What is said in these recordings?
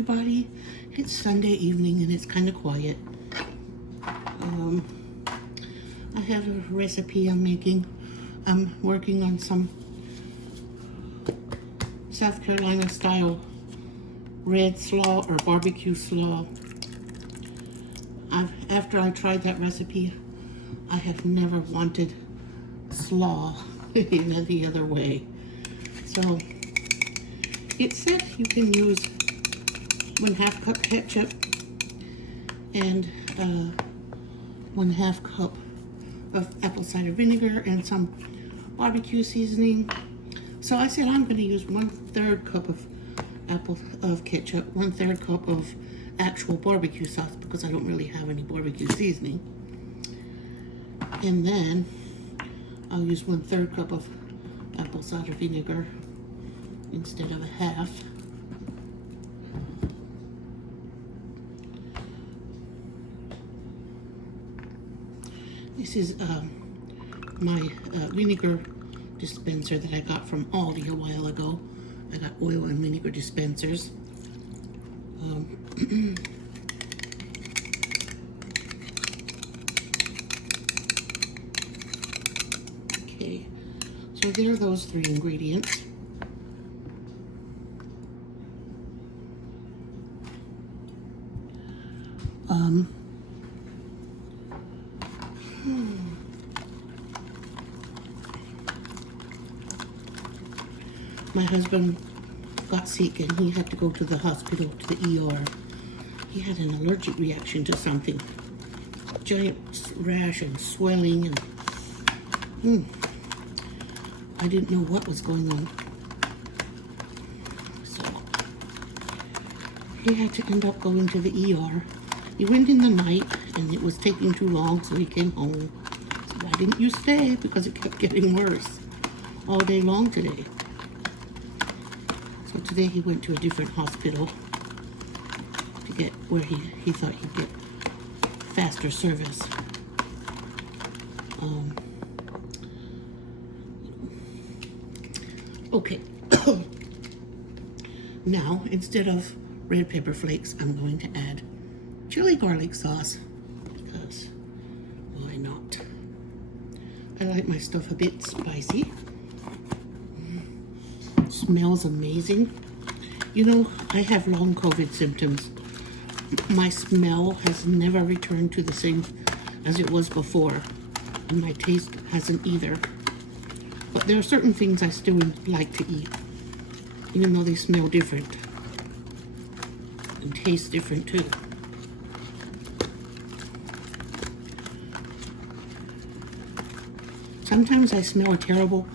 everybody. It's Sunday evening and it's kind of quiet. I have a recipe I'm making. I'm working on some South Carolina style red slaw or barbecue slaw. After I tried that recipe, I have never wanted slaw in any other way. So it said you can use 1/2 cup ketchup and 1/2 cup of apple cider vinegar and some barbecue seasoning. So I said I'm going to use 1/3 cup of ketchup, 1/3 cup of actual barbecue sauce because I don't really have any barbecue seasoning. And then I'll use 1/3 cup of apple cider vinegar instead of 1/2. This is my vinegar dispenser that I got from Aldi a while ago. I got oil and vinegar dispensers. Okay, so there are those 3 ingredients. My husband got sick and he had to go to the hospital, to the ER. He had an allergic reaction to something. Giant rash and swelling and I didn't know what was going on. So he had to end up going to the ER. He went in the night and it was taking too long, so he came home. So why didn't you stay? Because it kept getting worse all day long today. So today he went to a different hospital to get where he thought he'd get faster service. Okay. Now, instead of red pepper flakes, I'm going to add chili garlic sauce because why not? I like my stuff a bit spicy. Smells amazing. You know, I have long COVID symptoms. My smell has never returned to the same as it was before, and my taste hasn't either. But there are certain things I still like to eat, even though they smell different and taste different too. Sometimes I smell a terrible,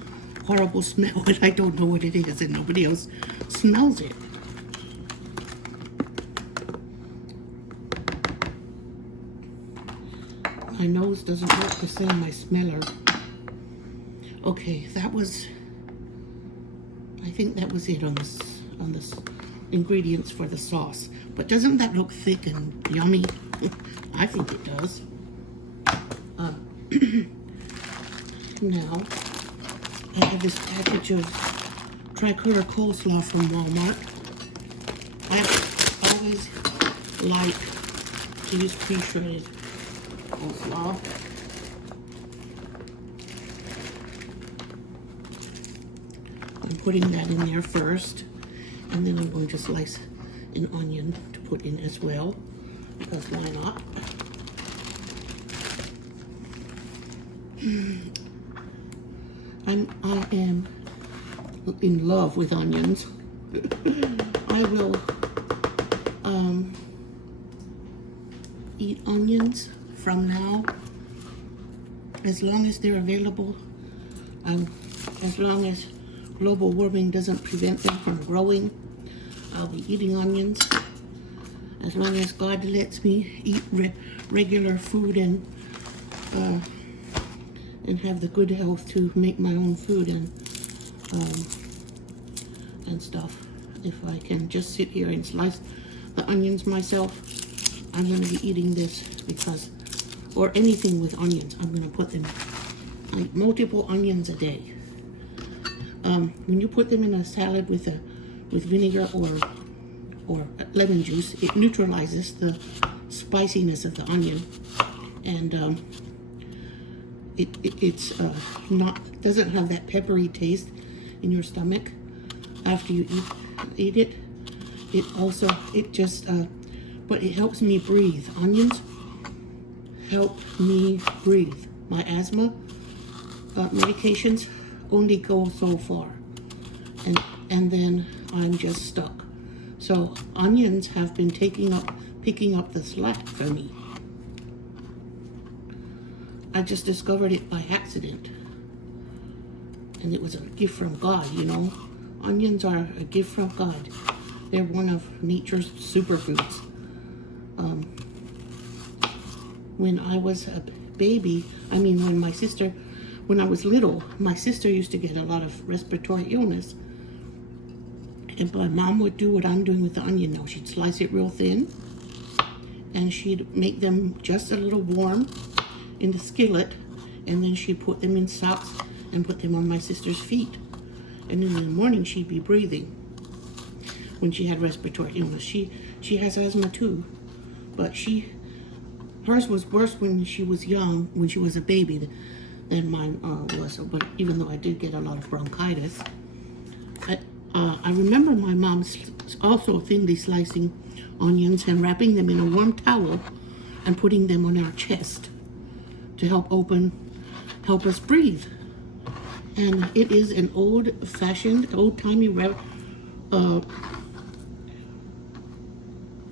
horrible smell and I don't know what it is and nobody else smells it. My nose doesn't work the same, my smeller. Okay, I think that was it on this ingredients for the sauce. But doesn't that look thick and yummy? I think it does. Now, I have this package of tricolor coleslaw from Walmart. I always like to use pre-shredded coleslaw. I'm putting that in there first, and then I'm going to slice an onion to put in as well, because why not? I am in love with onions. I will eat onions from now as long as they're available, as long as global warming doesn't prevent them from growing. I'll be eating onions as long as God lets me eat regular food and have the good health to make my own food and stuff. If I can just sit here and slice the onions myself, I'm going to be eating this because, or anything with onions, I'm going to put them, like multiple onions a day. When you put them in a salad with vinegar or lemon juice, it neutralizes the spiciness of the onion, and it's not doesn't have that peppery taste in your stomach after you eat it. But it helps me breathe. Onions help me breathe. My asthma medications only go so far, and then I'm just stuck. So onions have been picking up the slack for me. I just discovered it by accident, and it was a gift from God, you know. Onions are a gift from God. They're one of nature's superfoods. When I was a baby, when I was little, my sister used to get a lot of respiratory illness. And my mom would do what I'm doing with the onion now. She'd slice it real thin, and she'd make them just a little warm in the skillet, and then she'd put them in socks and put them on my sister's feet. And in the morning, she'd be breathing when she had respiratory illness. She has asthma too, but hers was worse when she was young, when she was a baby, than mine was. But even though I did get a lot of bronchitis, I remember my mom also thinly slicing onions and wrapping them in a warm towel and putting them on our chest to help us breathe. And it is an old-fashioned, old-timey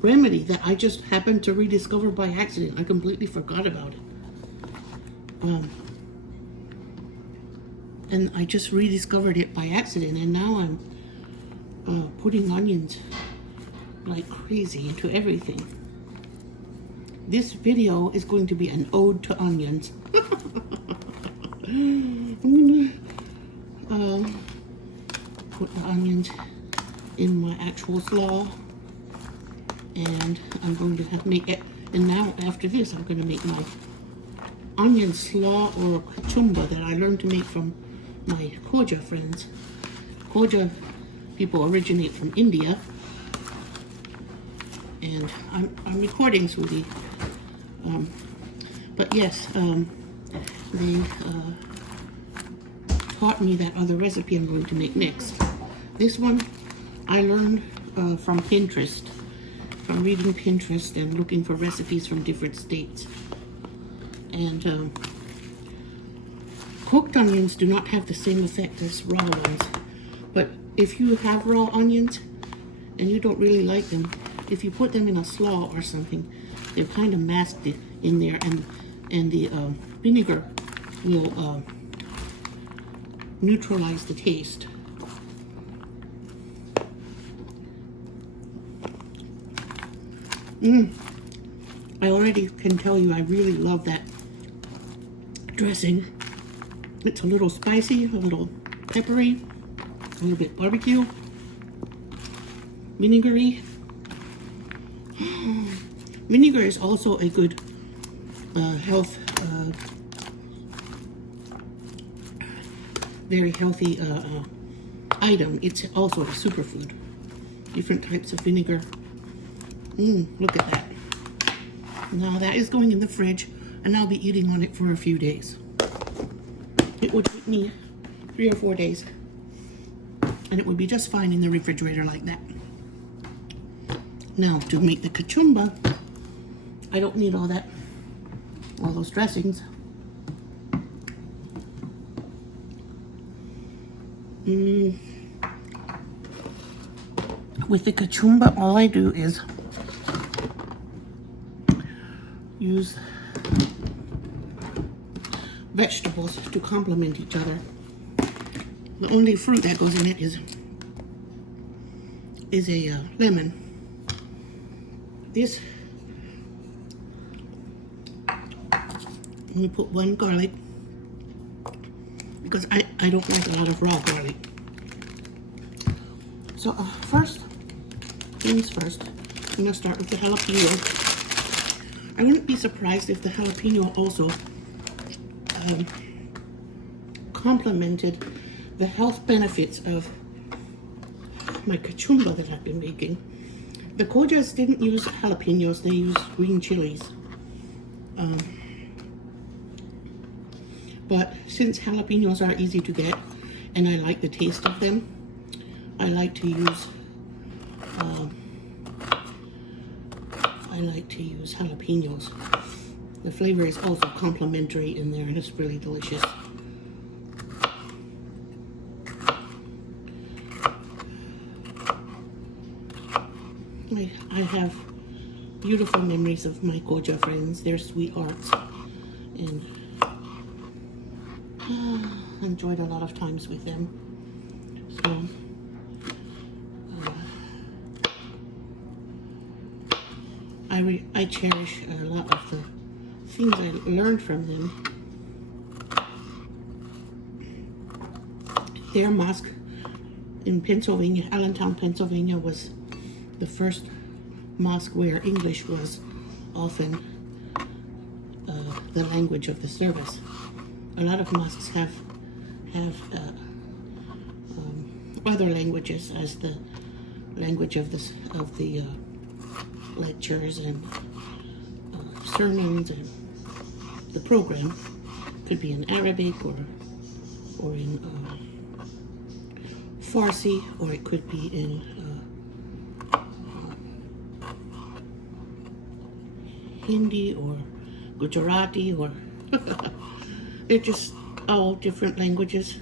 remedy that I just happened to rediscover by accident. I completely forgot about it. And I just rediscovered it by accident, and now I'm putting onions like crazy into everything. This video is going to be an ode to onions. I'm gonna put the onions in my actual slaw, and I'm going to make it. And now after this, I'm going to make my onion slaw or kachumba that I learned to make from my Khoja friends. Khoja people originate from India, and I'm recording, sweetie. But yes, they taught me that other recipe I'm going to make next. This one I learned from Pinterest, from reading Pinterest and looking for recipes from different states. And cooked onions do not have the same effect as raw ones. But if you have raw onions and you don't really like them, if you put them in a slaw or something, they're kind of masked in there, and the vinegar will neutralize the taste. I already can tell you I really love that dressing. It's a little spicy, a little peppery, a little bit barbecue, vinegary. Vinegar is also a good health, very healthy item. It's also a superfood. Different types of vinegar. Look at that. Now that is going in the fridge, and I'll be eating on it for a few days. It would take me 3 or 4 days, and it would be just fine in the refrigerator like that. Now, to make the kachumba, I don't need all those dressings. With the kachumba, all I do is use vegetables to complement each other. The only fruit that goes in it is a lemon. This, I'm going to put 1 garlic, because I don't like a lot of raw garlic. So first things first, I'm going to start with the jalapeno. I wouldn't be surprised if the jalapeno also complemented the health benefits of my kachumba that I've been making. The Kojas didn't use jalapenos, they used green chilies. But since jalapenos are easy to get and I like the taste of them, I like to use jalapenos. The flavor is also complementary in there and it's really delicious. I have beautiful memories of my Koja friends. They're sweethearts, and enjoyed a lot of times with them. So I cherish a lot of the things I learned from them. Their mosque in Pennsylvania, Allentown, Pennsylvania, was the first mosque where English was often the language of the service. A lot of mosques have other languages as the language of the lectures and sermons, and the program could be in Arabic or in Farsi, or it could be in Hindi or Gujarati, or they're just all different languages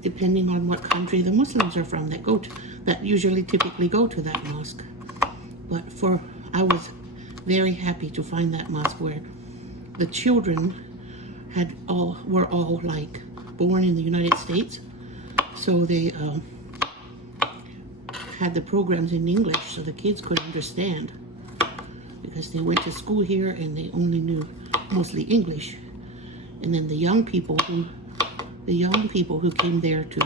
depending on what country the Muslims are from that usually typically go to that mosque. But I was very happy to find that mosque where the children were all like born in the United States, so they had the programs in English so the kids could understand, because they went to school here and they only knew mostly English. And then the young people who came there to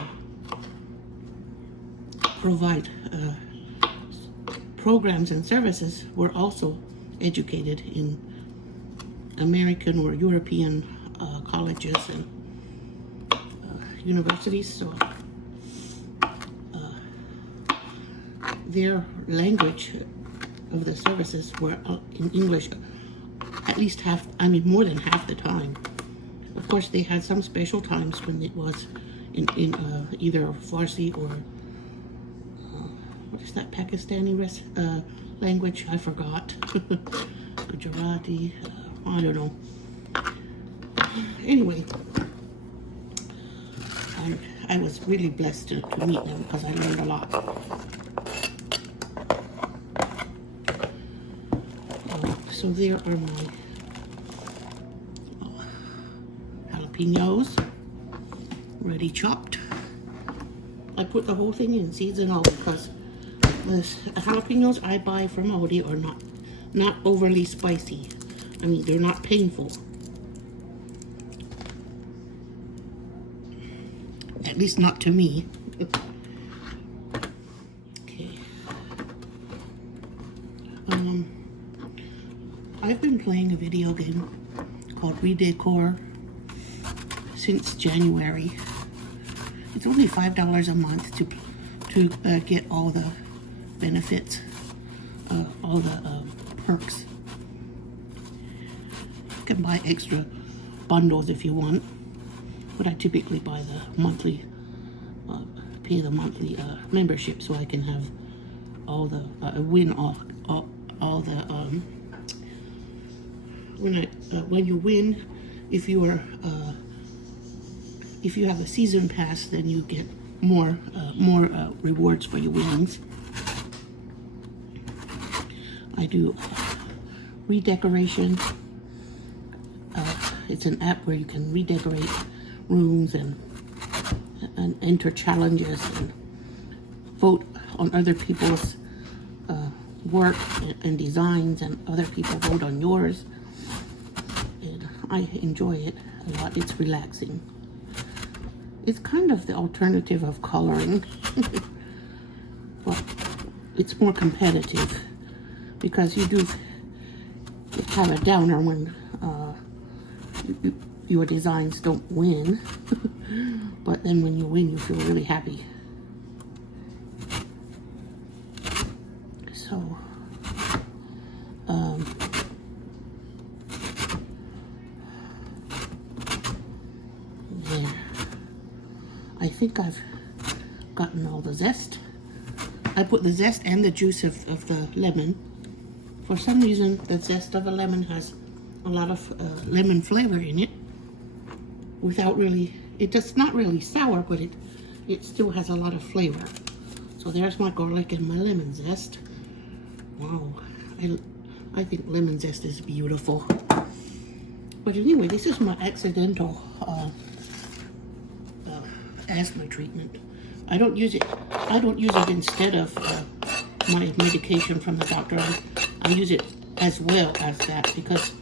provide programs and services were also educated in American or European colleges and universities. So their language of the services were in English at least more than half the time. Of course, they had some special times when it was in either Farsi or what is that Pakistani language? I forgot. Gujarati. I don't know. Anyway, I was really blessed to meet them because I learned a lot. So there are my jalapenos, ready chopped. I put the whole thing in, seeds and all, because the jalapenos I buy from Aldi are not overly spicy. I mean, they're not painful. At least not to me. Okay. I've been playing a video game called Redecor since January. It's only $5 a month to get all the benefits, all the perks. You can buy extra bundles if you want, but I typically buy the monthly, pay the monthly membership so I can have all the win all the when you win, if you have a season pass, then you get more rewards for your winnings. I do redecoration. It's an app where you can redecorate rooms and enter challenges and vote on other people's work and designs, and other people vote on yours. And I enjoy it a lot. It's relaxing. It's kind of the alternative of coloring, but it's more competitive because you do have a downer when your designs don't win, but then when you win, you feel really happy. So, there. I think I've gotten all the zest. I put the zest and the juice of the lemon. For some reason, the zest of a lemon has a lot of lemon flavor in it. Without really, it's not really sour, but it still has a lot of flavor. So there's my garlic and my lemon zest. Wow, I think lemon zest is beautiful. But anyway, this is my accidental asthma treatment. I don't use it instead of my medication from the doctor. I use it as well as that because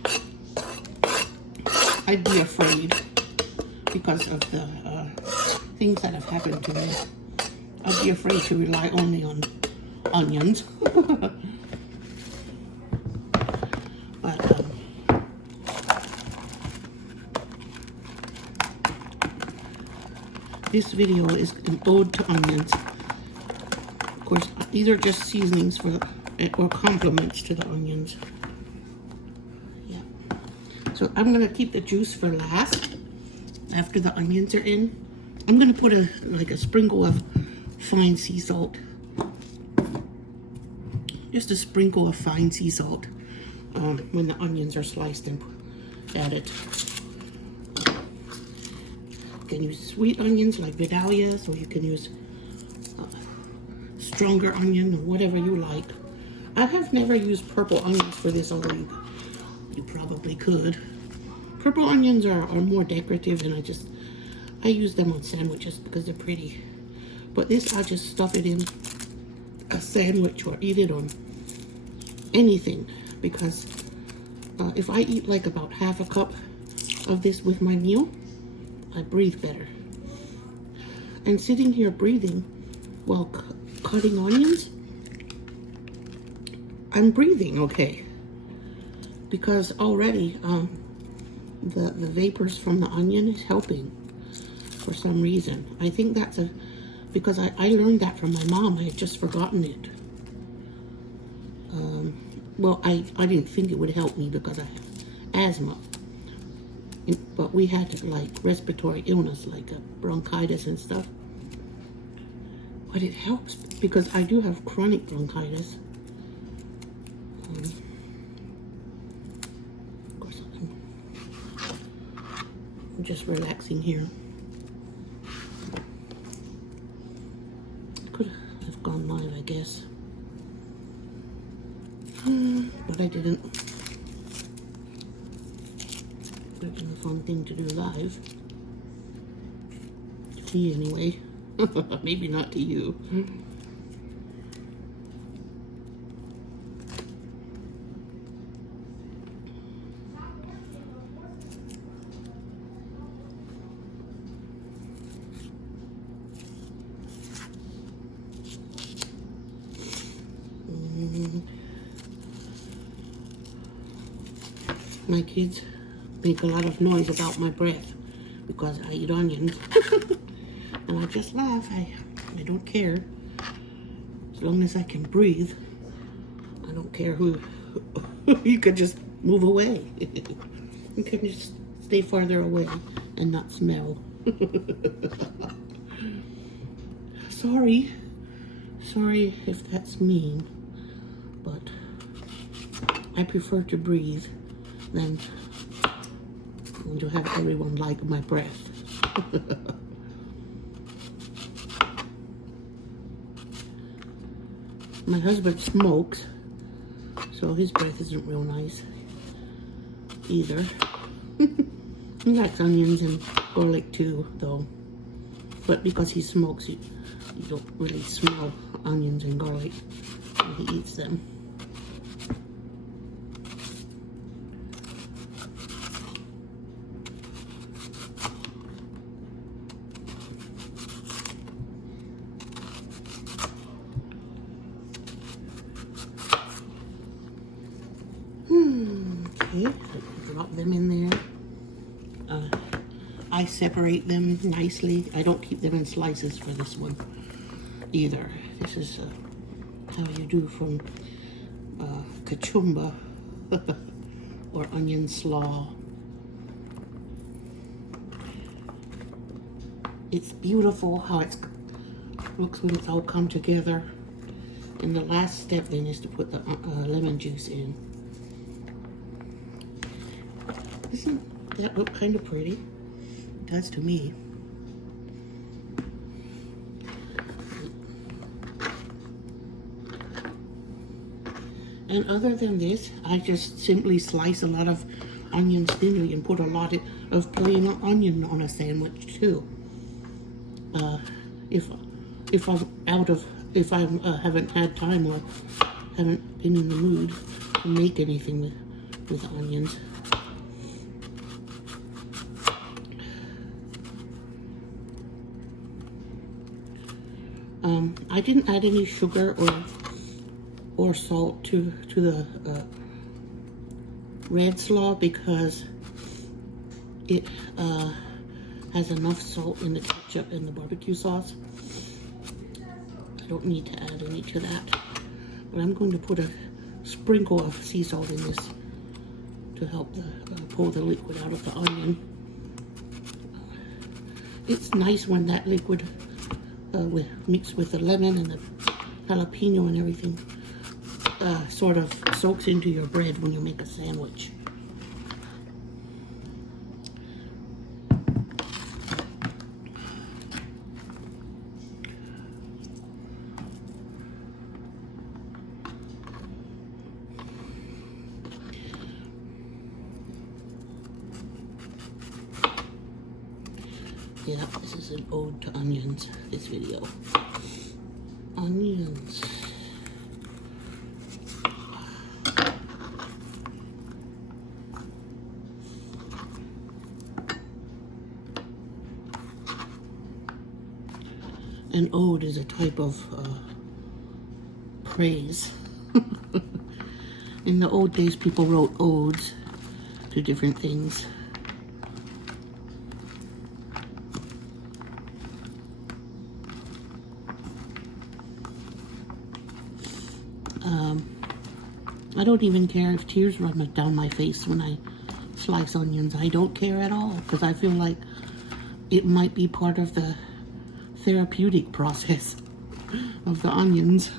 I'd be afraid because of the things that have happened to me. I'd be afraid to rely only on onions. But this video is an ode to onions. Of course, these are just seasonings or compliments to the onions. Yeah. So I'm gonna keep the juice for last. After the onions are in, I'm gonna put like a sprinkle of fine sea salt. Just a sprinkle of fine sea salt when the onions are sliced and added. You can use sweet onions like Vidalias, or you can use stronger onion or whatever you like. I have never used purple onions for this, although you probably could. Purple onions are more decorative, and I use them on sandwiches because they're pretty. But this, I'll just stuff it in a sandwich or eat it on anything, because if I eat like about half a cup of this with my meal, I breathe better. And sitting here breathing while cutting onions, I'm breathing okay, because already the vapors from the onion is helping for some reason. I think that's because I learned that from my mom. I had just forgotten it. Well, I didn't think it would help me because I have asthma. But we had like respiratory illness, like bronchitis and stuff. But it helps because I do have chronic bronchitis. Of course, I'm just relaxing here. Could have gone live, I guess. But I didn't. Would have been a fun thing to do live. To me, anyway. Maybe not to you. My kids make a lot of noise about my breath because I eat onions. And I just laugh. I don't care. As long as I can breathe, I don't care who. You could just move away. You can just stay farther away and not smell. Sorry if that's mean, but I prefer to breathe than to have everyone like my breath. My husband smokes, so his breath isn't real nice either. He likes onions and garlic too, though. But because he smokes, you don't really smell onions and garlic when he eats them. Okay, drop them in there. I separate them nicely. I don't keep them in slices for this one either. This is how you do from kachumba or onion slaw. It's beautiful how it looks when it's all come together. And the last step then is to put the lemon juice in. Doesn't that look kind of pretty? It does to me. And other than this, I just simply slice a lot of onions thinly and put a lot of plain onion on a sandwich too. If I haven't had time or haven't been in the mood to make anything with onions. I didn't add any sugar or salt to the red slaw because it has enough salt in the ketchup and the barbecue sauce. I don't need to add any to that. But I'm going to put a sprinkle of sea salt in this to help pull the liquid out of the onion. It's nice when that liquid mixed with the lemon and the jalapeno and everything sort of soaks into your bread when you make a sandwich. Yeah, this is an ode to onions, this video. Onions. An ode is a type of praise. In the old days, people wrote odes to different things. I don't even care if tears run down my face when I slice onions. I don't care at all because I feel like it might be part of the therapeutic process of the onions.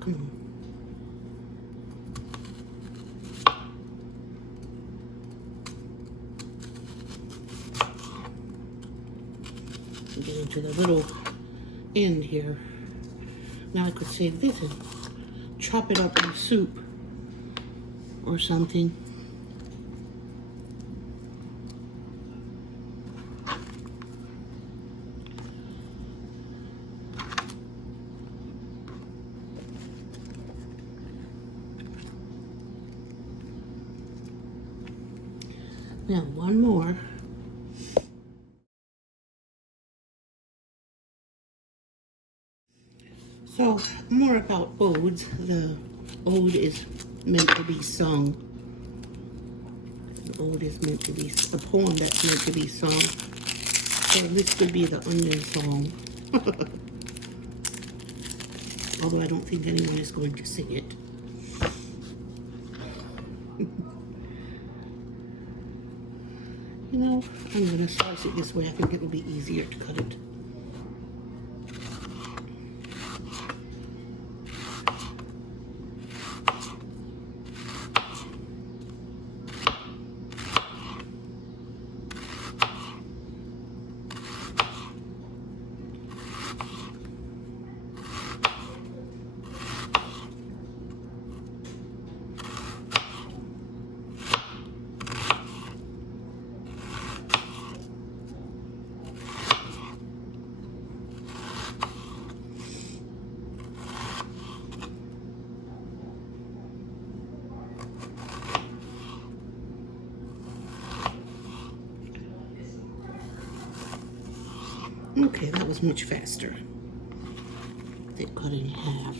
Come on. Getting to the little end here. Now I could save this and chop it up in soup or something. Now one more. So, more about odes. The ode is meant to be sung. The ode is meant to be a poem that's meant to be sung. So this could be the onion song. Although I don't think anyone is going to sing it. You know, I'm going to slice it this way. I think it will be easier to cut it. Okay, that was much faster. with it cut in half.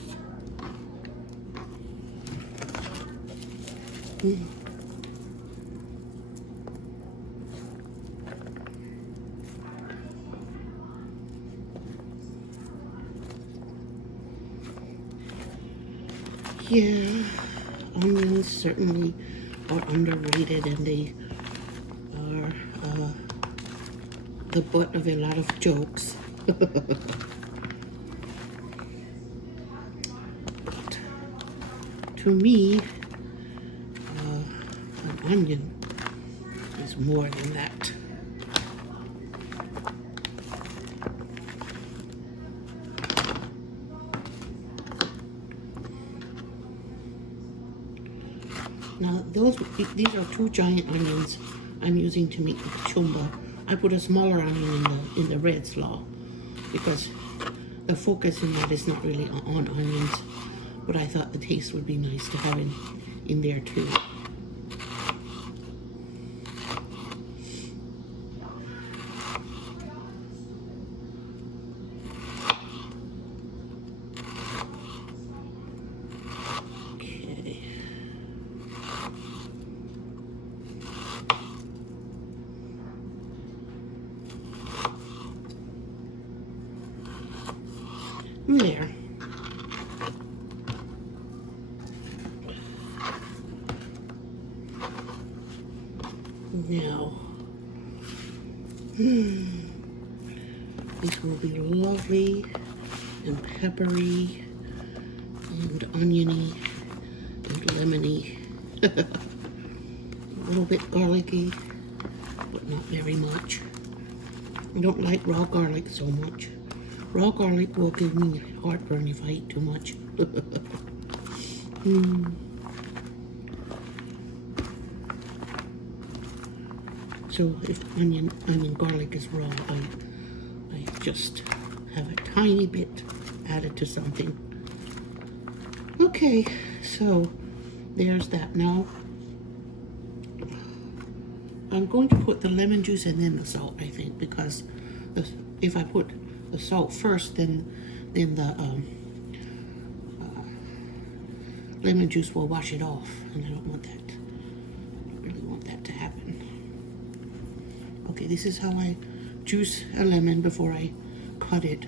Yeah, onions certainly are underrated, and they are the butt of a lot of jokes. But to me, an onion is more than that. Now these are 2 giant onions I'm using to make the chumba. I put a smaller onion in the red slaw because the focus in that is not really on onions, but I thought the taste would be nice to have in there too. There. Now, this will be lovely and peppery and oniony and lemony. A little bit garlicky, but not very much. I don't like raw garlic so much. Raw garlic will give me heartburn if I eat too much. So if garlic is raw, I just have a tiny bit added to something. Okay, so there's that. Now I'm going to put the lemon juice and then the salt, I think, because if I put the salt first, then the lemon juice will wash it off, and I don't want that. I don't really want that to happen. Okay, this is how I juice a lemon before I cut it.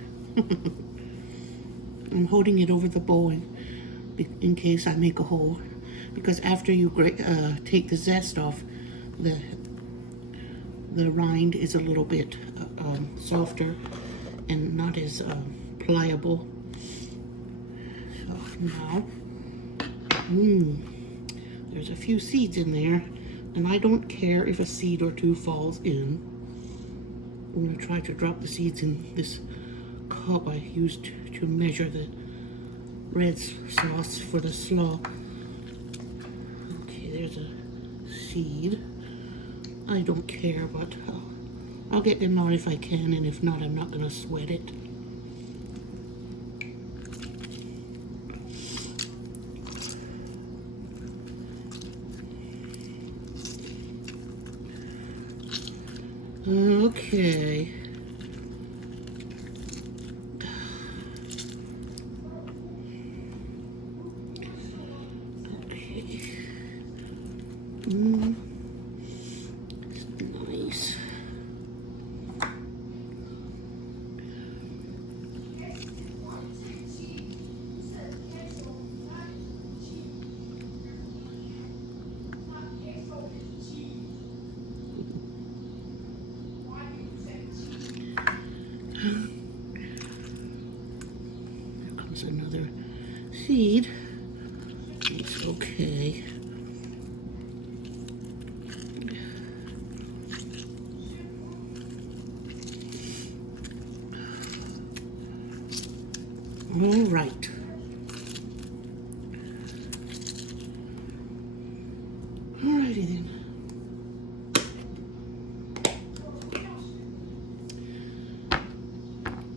I'm holding it over the bowl in case I make a hole, because after you take the zest off, the rind is a little bit softer and not as pliable. So now, there's a few seeds in there, and I don't care if a seed or 2 falls in. I'm going to try to drop the seeds in this cup I used to measure the red sauce for the slaw. Okay, there's a seed. I don't care, but I'll get them out if I can, and if not, I'm not going to sweat it. Okay. Nice. There comes another seed. It's okay. All right. Alrighty then.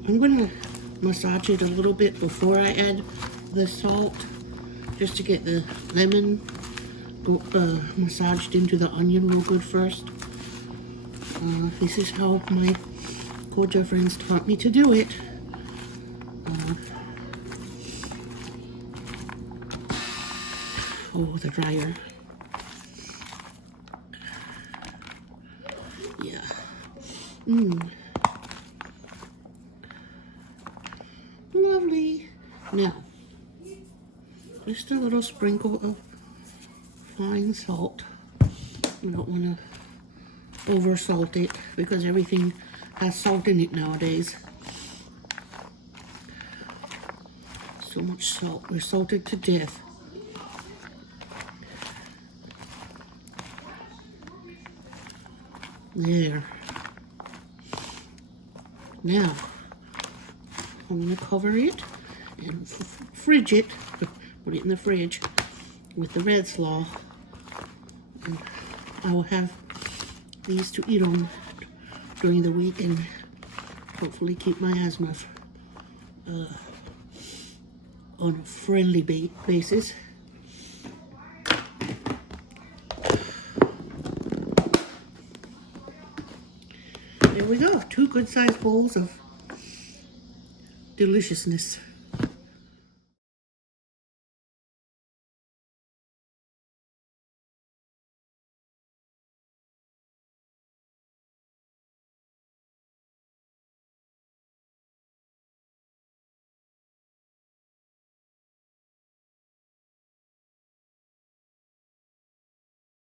I'm gonna massage it a little bit before I add the salt, just to get the lemon massaged into the onion real good first. This is how my culture friends taught me to do it. Oh, the dryer. Yeah. Lovely. Now, just a little sprinkle of fine salt. We don't want to over salt it because everything has salt in it nowadays. So much salt. We're salted to death. There. Now, I'm going to cover it and fridge it. Put it in the fridge with the red slaw. And I will have these to eat on during the week and hopefully keep my asthma on a friendly basis. There we go, 2 good-sized bowls of deliciousness.